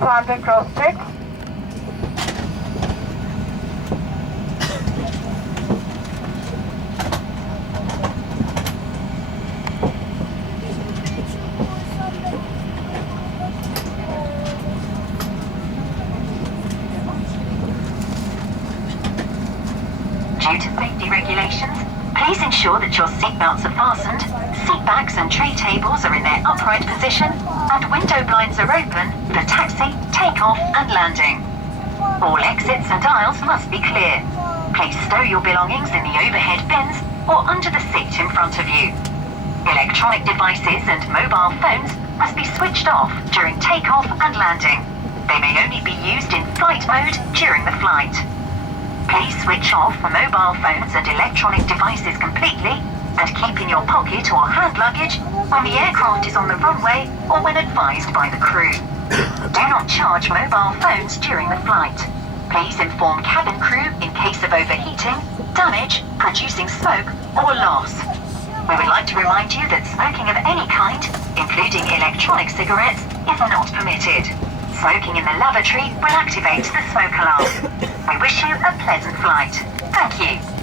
London cross 6. Due to safety regulations, please ensure that your seatbelts are fastened, seat backs and tray tables are in their upright position, and window blinds are open for taxi, takeoff and landing. All exits and aisles must be clear. Please stow your belongings in the overhead bins or under the seat in front of you. Electronic devices and mobile phones must be switched off during takeoff and landing. They may only be used in flight mode during the flight. Please switch off mobile phones and electronic devices completely and keep in your pocket or hand luggage when the aircraft is on the runway or when advised by the crew. Do not charge mobile phones during the flight. Please inform cabin crew in case of overheating, damage, producing smoke or loss. We would like to remind you that smoking of any kind, including electronic cigarettes, is not permitted. Smoking in the lavatory will activate the smoke alarm. We wish you a pleasant flight. Thank you.